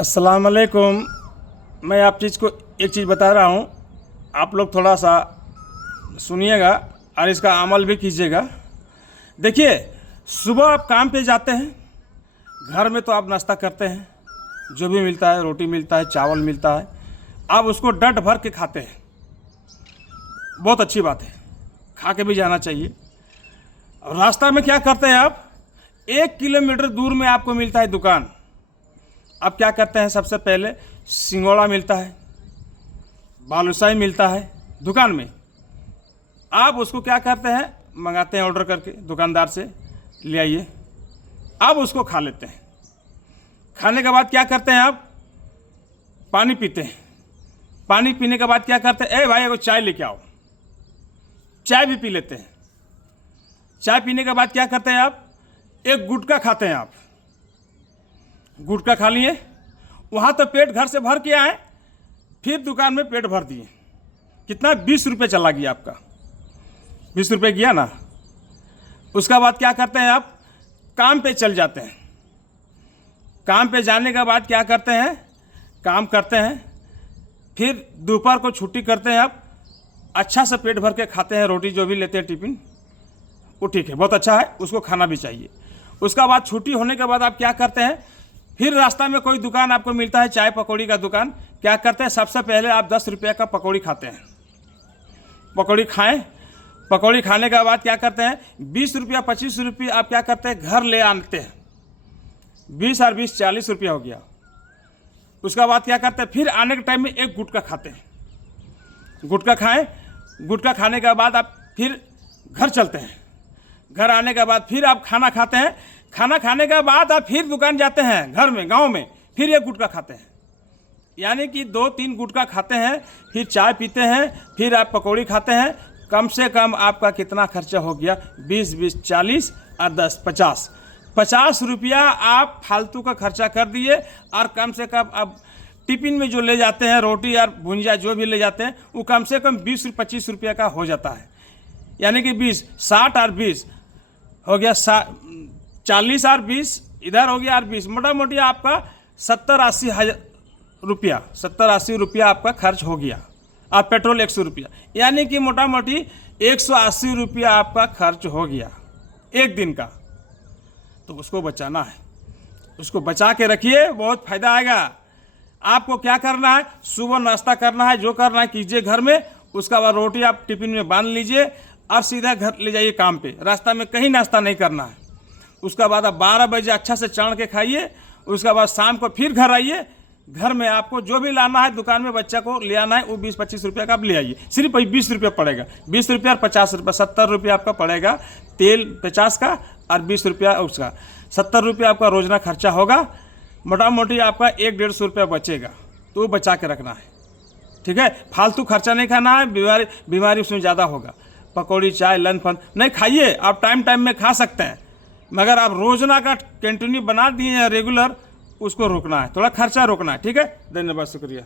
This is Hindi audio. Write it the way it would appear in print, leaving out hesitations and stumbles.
अस्सलाम वालेकुम। मैं आप चीज़ को एक चीज़ बता रहा हूँ, आप लोग थोड़ा सा सुनिएगा और इसका अमल भी कीजिएगा। देखिए, सुबह आप काम पे जाते हैं, घर में तो आप नाश्ता करते हैं, जो भी मिलता है, रोटी मिलता है, चावल मिलता है, आप उसको डट भर के खाते हैं। बहुत अच्छी बात है, खा के भी जाना चाहिए। और रास्ता में क्या करते हैं आप, 1 किलोमीटर दूर में आपको मिलता है दुकान। आप क्या करते हैं, सबसे पहले सिंगोड़ा मिलता है, बालूशाही मिलता है दुकान में। आप उसको क्या करते हैं, मंगाते हैं ऑर्डर करके दुकानदार से, ले आइए, आप उसको खा लेते हैं। खाने के बाद क्या करते हैं, आप पानी पीते हैं। पानी पीने के बाद क्या करते हैं, ए भाई एगो चाय लेके आओ, चाय भी पी लेते हैं। चाय पीने के बाद क्या करते हैं, आप एक गुटखा खाते हैं। आप गुटखा खा लिए, वहाँ तो पेट घर से भर के आए, फिर दुकान में पेट भर दिए। कितना, 20 रुपये चला गया आपका, 20 रुपये गया ना। उसका बाद क्या करते हैं, आप काम पे चल जाते हैं। काम पे जाने के बाद क्या करते हैं, काम करते हैं, फिर दोपहर को छुट्टी करते हैं। आप अच्छा से पेट भर के खाते हैं, रोटी जो भी लेते हैं टिफिन, वो ठीक है, बहुत अच्छा है, उसको खाना भी चाहिए। उसका बाद छुट्टी होने के बाद आप क्या करते हैं, फिर रास्ता में कोई दुकान आपको मिलता है, चाय पकौड़ी का दुकान, क्या करते हैं, सबसे पहले आप 10 रुपये का पकौड़ी खाते हैं। पकौड़ी खाएं, पकौड़ी खाने के बाद क्या करते हैं, 20 रुपया 25 रुपये आप क्या करते हैं, घर ले आते हैं। 20 और 20 40 रुपया हो गया। उसका बाद क्या करते हैं, फिर आने के टाइम में एक गुटखा खाते हैं। गुटखा खाएं, गुटखा खाने के बाद आप फिर घर चलते हैं। घर आने के बाद फिर आप खाना खाते हैं। खाना खाने के बाद आप फिर दुकान जाते हैं, घर में, गांव में, फिर एक गुटखा खाते हैं। यानी कि 2-3 गुटखा खाते हैं, फिर चाय पीते हैं, फिर आप पकौड़ी खाते हैं। कम से कम आपका कितना खर्चा हो गया, 20-20 40 और 10 50 रुपया आप फालतू का खर्चा कर दिए। और कम से कम अब टिफिन में जो ले जाते हैं, रोटी और भुंजिया जो भी ले जाते हैं, वो कम से कम 20-25 रुपये का हो जाता है। यानी कि 20 60 और 20 हो गया, 40 और 20 इधर हो गया, और 20 मोटा मोटी आपका 70-80 रुपया, 70-80 रुपया आपका खर्च हो गया। और पेट्रोल 100 रुपया, यानी कि मोटा मोटी 180 रुपया आपका खर्च हो गया एक दिन का। तो उसको बचाना है, उसको बचा के रखिए, बहुत फायदा आएगा। आपको क्या करना है, सुबह नाश्ता करना है, जो करना है कीजिए घर में। उसका बाद रोटी आप टिफिन में बांध लीजिए और सीधा घर ले जाइए काम पे। रास्ता में कहीं नाश्ता नहीं करना है। उसका बाद आप 12 बजे अच्छा से चढ़ के खाइए। उसका बाद शाम को फिर घर आइए। घर में आपको जो भी लाना है, दुकान में बच्चा को ले आना है, वो 20-25 रुपये का आप ले आइए। सिर्फ 20 रुपये पड़ेगा, 20 रुपये और 50 रुपये, 70 रुपये आपका पड़ेगा। तेल 50 का और 20 रुपया उसका, 70 रुपये आपका रोजाना खर्चा होगा। मोटा मोटी आपका 100-150 रुपया बचेगा, तो वो बचा के रखना है, ठीक है। फालतू खर्चा नहीं खाना है, बीमारी उसमें ज़्यादा होगा। पकौड़ी चाय लंच फन नहीं खाइए, आप टाइम टाइम में खा सकते हैं, मगर आप रोजाना का कंटिन्यू बना दिए हैं रेगुलर, उसको रोकना है, थोड़ा खर्चा रोकना है, ठीक है। धन्यवाद, शुक्रिया।